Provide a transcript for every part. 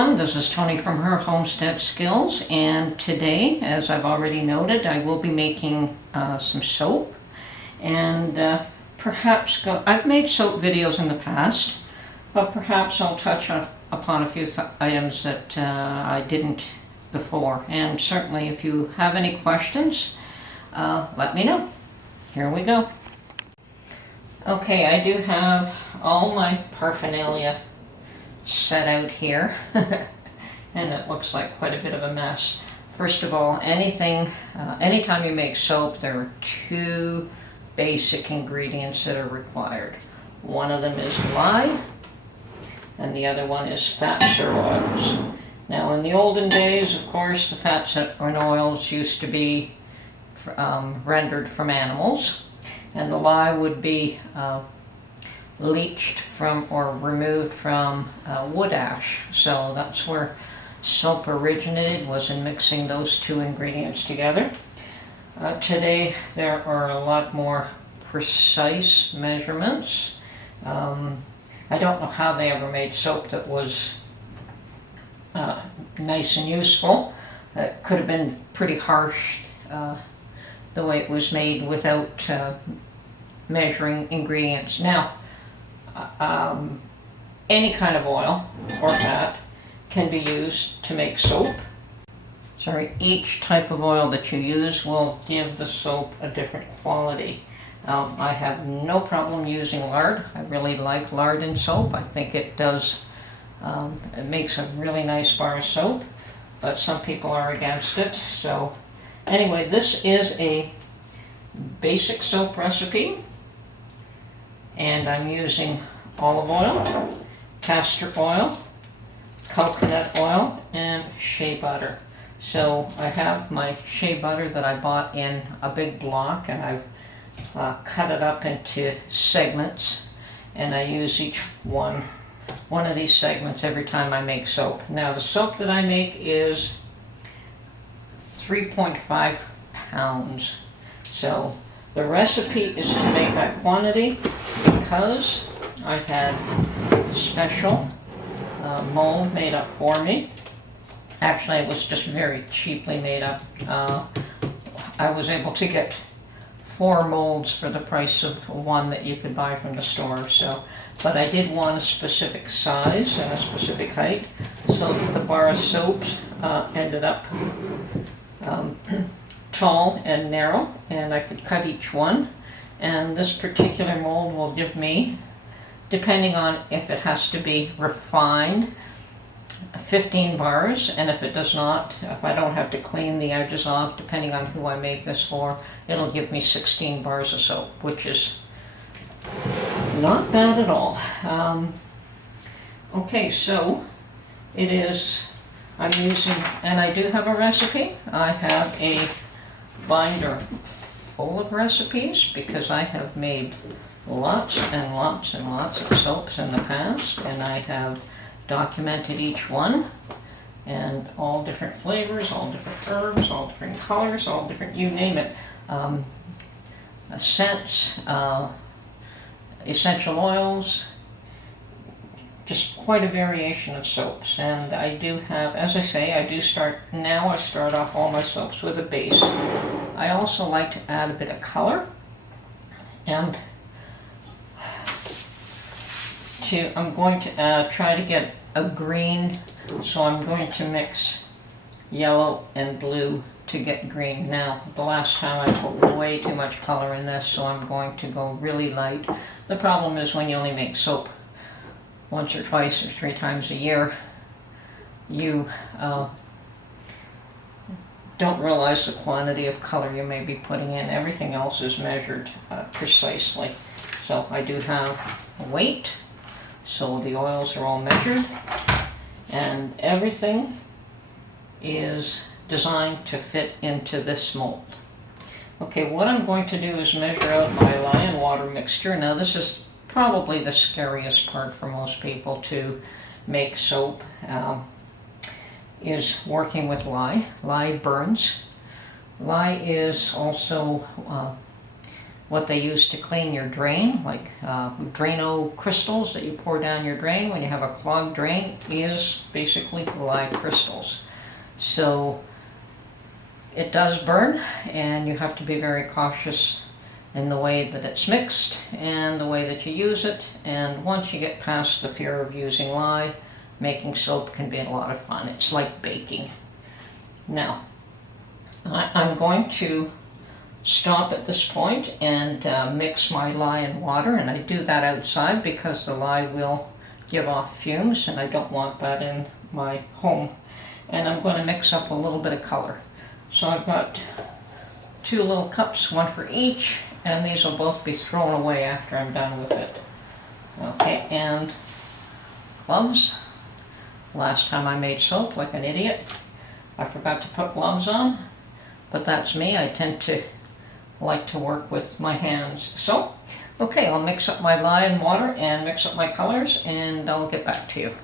everyone, this is Tony from her Homestead Skills, and today, as I've already noted, I will be making some soap, and I've made soap videos in the past, but perhaps I'll touch upon a few items that I didn't before, and certainly if you have any questions, let me know. Here we go. Okay, I do have all my paraphernalia set out here and it looks like quite a bit of a mess. First of all, anytime you make soap, there are two basic ingredients that are required. One of them is lye and the other one is fats or oils. Now in the olden days, of course, the fats and oils used to be rendered from animals, and the lye would be leached from or removed from wood ash. So that's where soap originated, was in mixing those two ingredients together. Today there are a lot more precise measurements. I don't know how they ever made soap that was nice and useful. It could have been pretty harsh the way it was made without measuring ingredients. Now, any kind of oil or fat can be used to make soap. Each type of oil that you use will give the soap a different quality. I have no problem using lard. I really like lard in soap. I think it does, it makes a really nice bar of soap, but some people are against it. So anyway, this is a basic soap recipe, and I'm using olive oil, castor oil, coconut oil, and shea butter. So I have my shea butter that I bought in a big block, and I've cut it up into segments, and I use each one of these segments every time I make soap. Now the soap that I make is 3.5 pounds. So the recipe is to make that quantity because I had a special mold made up for me. Actually, it was just very cheaply made up. I was able to get 4 molds for the price of one that you could buy from the store. But I did want a specific size and a specific height, so the bar of soaps ended up tall and narrow, and I could cut each one. And this particular mold will give me, depending on if it has to be refined, 15 bars, and if it does not, if I don't have to clean the edges off, depending on who I make this for, it'll give me 16 bars of soap, which is not bad at all. Okay, so it is, I'm using, and I do have a recipe. I have a binder full of recipes because I have made lots and lots and lots of soaps in the past, and I have documented each one, and all different flavors, all different herbs, all different colors, all different, you name it, scents, essential oils, just quite a variation of soaps. And I do have, as I say, I start off all my soaps with a base. I also like to add a bit of color, and I'm going to try to get a green, so I'm going to mix yellow and blue to get green. Now, the last time I put way too much color in this, so I'm going to go really light. The problem is when you only make soap once or twice or 3 times a year, you don't realize the quantity of color you may be putting in. Everything else is measured precisely. So I do have a weight, so the oils are all measured, and everything is designed to fit into this mold. Okay, what I'm going to do is measure out my lye and water mixture. Now this is probably the scariest part for most people to make soap, is working with lye. Lye burns. Lye is also what they use to clean your drain, like Drano crystals that you pour down your drain when you have a clogged drain, is basically lye crystals. So it does burn, and you have to be very cautious in the way that it's mixed and the way that you use it. And once you get past the fear of using lye, making soap can be a lot of fun. It's like baking. Now, I'm going to stop at this point and mix my lye and water, and I do that outside because the lye will give off fumes and I don't want that in my home. And I'm going to mix up a little bit of color. So I've got 2 little cups, 1 for each, and these will both be thrown away after I'm done with it. Okay, and gloves. Last time I made soap like an idiot, I forgot to put gloves on, but that's me. I tend to like to work with my hands. So, okay, I'll mix up my lye and water and mix up my colors, and I'll get back to you.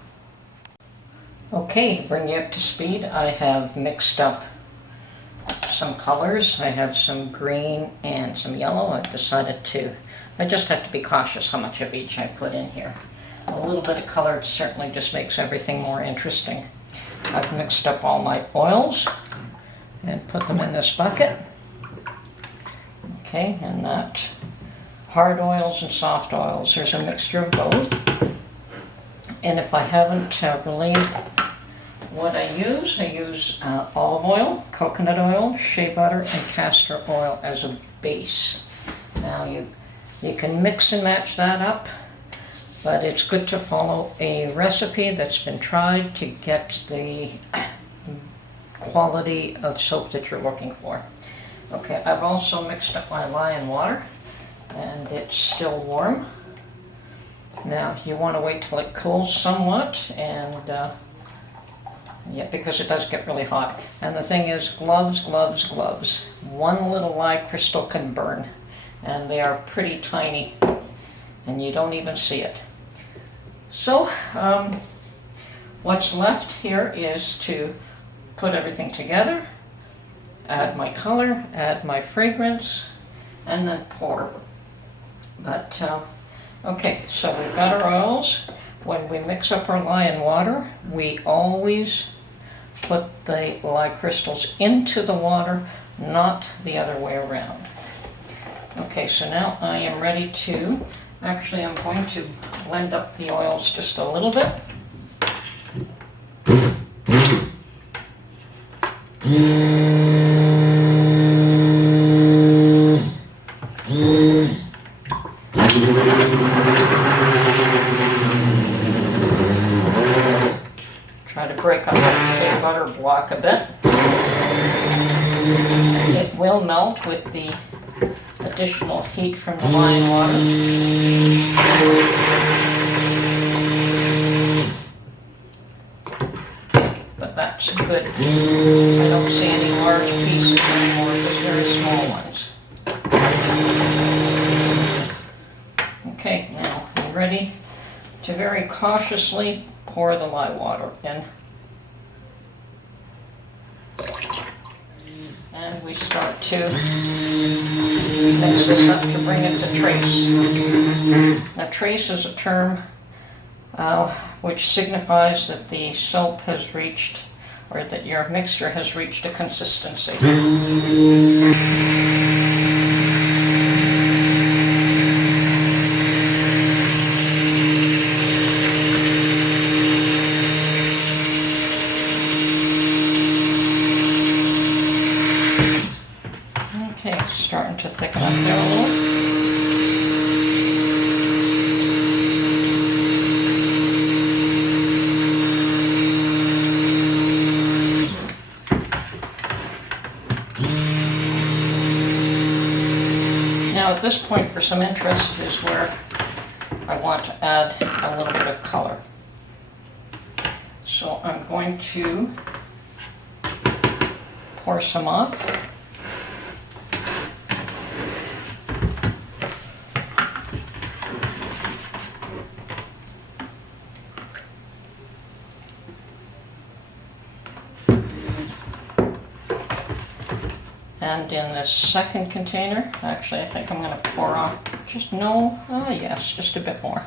Okay, to bring you up to speed, I have mixed up some colors. I have some green and some yellow. I've decided I just have to be cautious how much of each I put in here. A little bit of color certainly just makes everything more interesting. I've mixed up all my oils and put them in this bucket. Okay, and that hard oils and soft oils. There's a mixture of both. And if I haven't relayed what I use olive oil, coconut oil, shea butter, and castor oil as a base. Now you can mix and match that up, but it's good to follow a recipe that's been tried to get the quality of soap that you're looking for. Okay, I've also mixed up my lye and water, and it's still warm. Now you want to wait till it cools somewhat, and yeah, because it does get really hot. And the thing is, gloves, gloves, gloves. 1 little lye crystal can burn, and they are pretty tiny, and you don't even see it. So what's left here is to put everything together, add my color, add my fragrance, and then pour. But okay, so we've got our oils. When we mix up our lye and water, we always put the lye crystals into the water, not the other way around. Okay, so now I am ready to, actually I'm going to blend up the oils just a little bit. Try to break up that shea butter block a bit. It will melt with the additional heat from the lye and water. But that's good. I don't see any large pieces anymore, just very small ones. Okay, now I'm ready to very cautiously pour the lye water in. And we start to mix this up to bring it to trace. Now trace is a term which signifies that the soap has reached, or that your mixture has reached a consistency. Okay, starting to thicken up there a little. Now at this point, for some interest, is where I want to add a little bit of color. So I'm going to pour some off. And in the second container, actually I think I'm going to pour off just yes, just a bit more.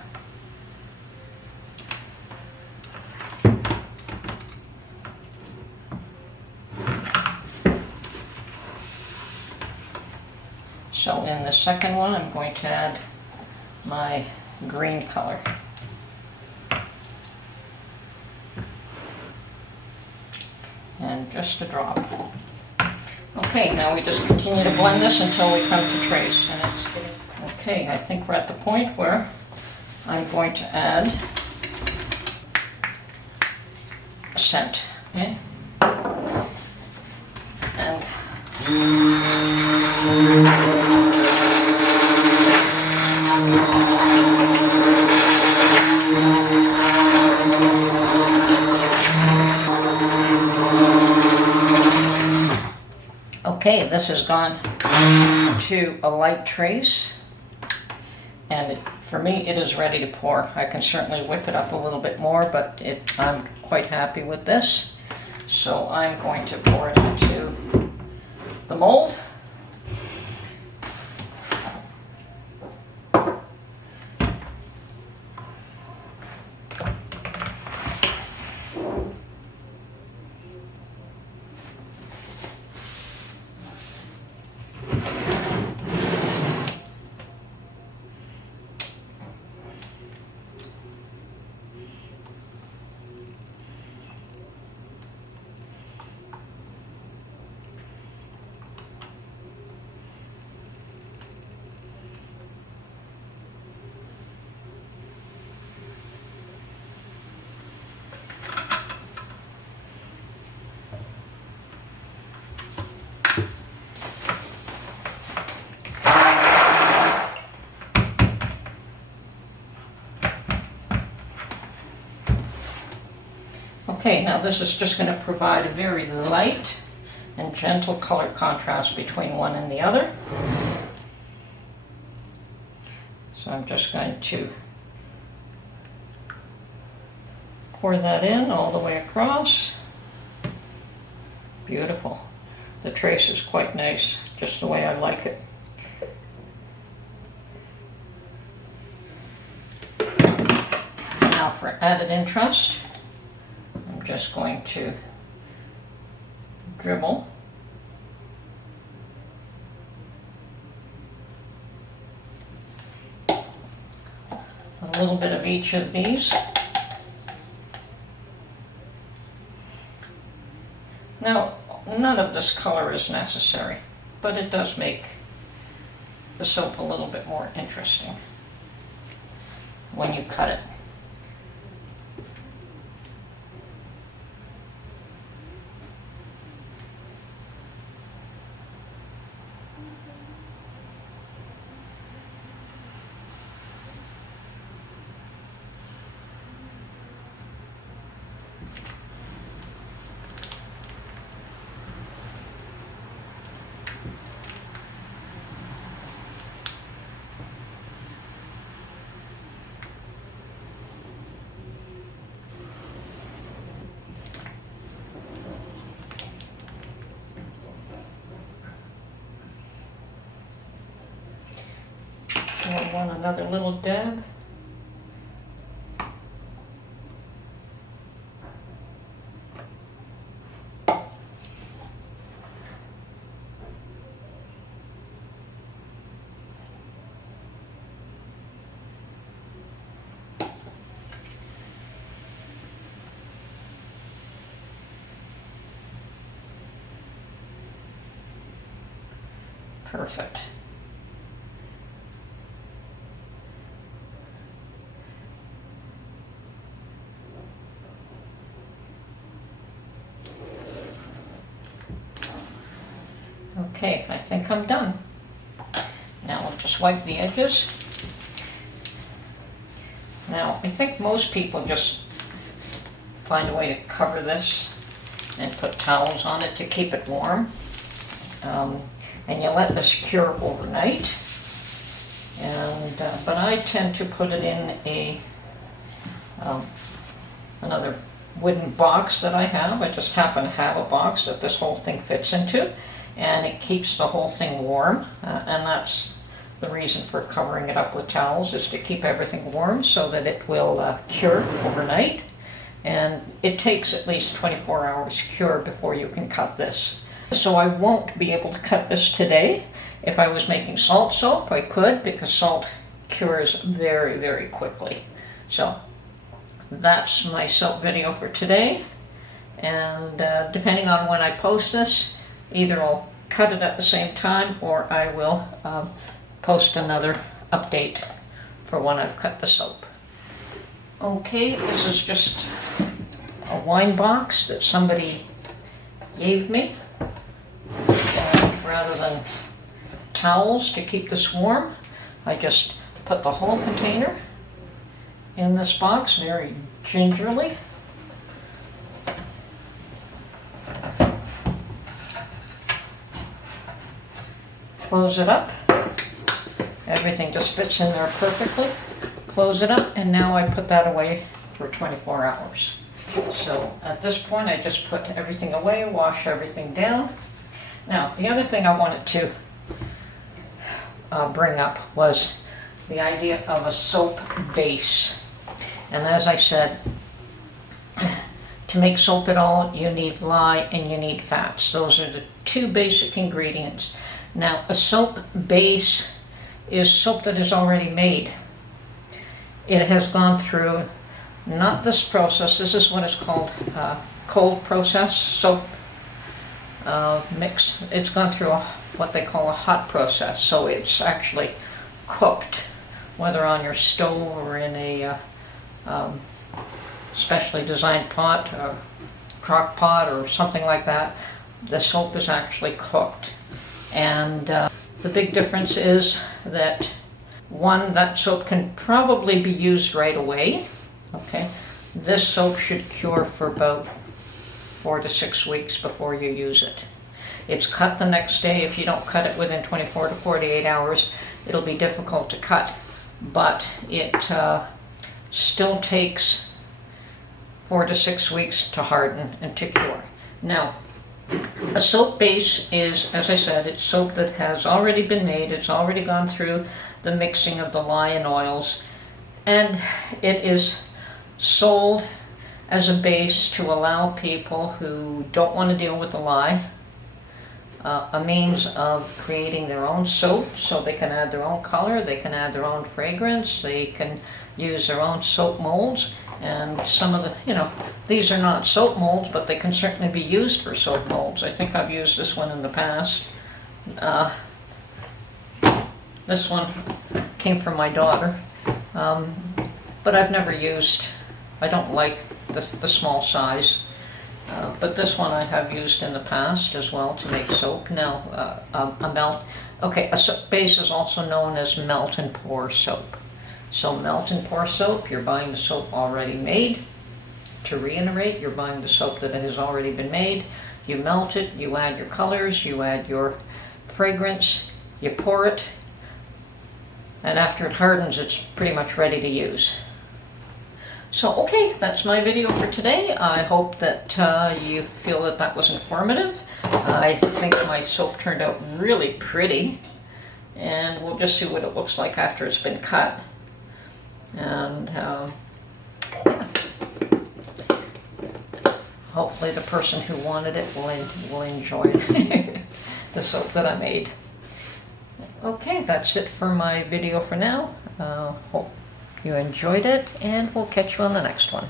So in the second one, I'm going to add my green color. And just a drop. Okay, now we just continue to blend this until we come to trace. And okay, I think we're at the point where I'm going to add scent. Okay? And okay, this has gone to a light trace, and for me it is ready to pour. I can certainly whip it up a little bit more, but I'm quite happy with this. So I'm going to pour it into the mold. Okay, now this is just going to provide a very light and gentle color contrast between one and the other. So I'm just going to pour that in all the way across. Beautiful. The trace is quite nice, just the way I like it. Now for added interest, I'm just going to dribble a little bit of each of these. Now, none of this color is necessary, but it does make the soap a little bit more interesting when you cut it. I want another little dab. Perfect. Okay, I think I'm done. Now I'll just wipe the edges. Now, I think most people just find a way to cover this and put towels on it to keep it warm. And you let this cure overnight. But I tend to put it in another wooden box that I have. I just happen to have a box that this whole thing fits into. and it keeps the whole thing warm, and that's the reason for covering it up with towels, is to keep everything warm so that it will cure overnight. And it takes at least 24 hours to cure before you can cut this. So I won't be able to cut this today. If I was making salt soap, I could, because salt cures very, very quickly. So that's my soap video for today. And depending on when I post this, either I'll cut it at the same time or I will post another update for when I've cut the soap. Okay, this is just a wine box that somebody gave me. And rather than towels to keep this warm, I just put the whole container in this box very gingerly. Close it up. Everything just fits in there perfectly. Close it up, and now I put that away for 24 hours. So at this point, I just put everything away, wash everything down. Now, the other thing I wanted to bring up was the idea of a soap base. And as I said, to make soap at all, you need lye and you need fats. Those are the two basic ingredients. Now, a soap base is soap that is already made. It has gone through, not this process, this is what is called cold process soap mix. It's gone through what they call a hot process, so it's actually cooked, whether on your stove or in a specially designed pot, or crock pot or something like that. The soap is actually cooked. And the big difference is that, one, that soap can probably be used right away. Okay, this soap should cure for about 4 to 6 weeks before you use it. It's cut the next day. If you don't cut it within 24 to 48 hours, it'll be difficult to cut, but it still takes 4 to 6 weeks to harden and to cure. Now, a soap base is, as I said, it's soap that has already been made. It's already gone through the mixing of the lye and oils, and it is sold as a base to allow people who don't want to deal with the lye a means of creating their own soap, so they can add their own color, they can add their own fragrance, they can use their own soap molds. And some of the, these are not soap molds, but they can certainly be used for soap molds. I think I've used this one in the past. This one came from my daughter, but I've never used, I don't like the small size. But this one I have used in the past as well to make soap. Now, a soap base is also known as melt and pour soap. So melt and pour soap, you're buying the soap already made. To reiterate, you're buying the soap that has already been made. You melt it, you add your colors, you add your fragrance, you pour it, and after it hardens, it's pretty much ready to use. So, okay, that's my video for today. I hope that you feel that that was informative. I think my soap turned out really pretty, and we'll just see what it looks like after it's been cut. And yeah, hopefully the person who wanted it will enjoy the soap that I made. Okay, that's it for my video for now. Hope you enjoyed it, and we'll catch you on the next one.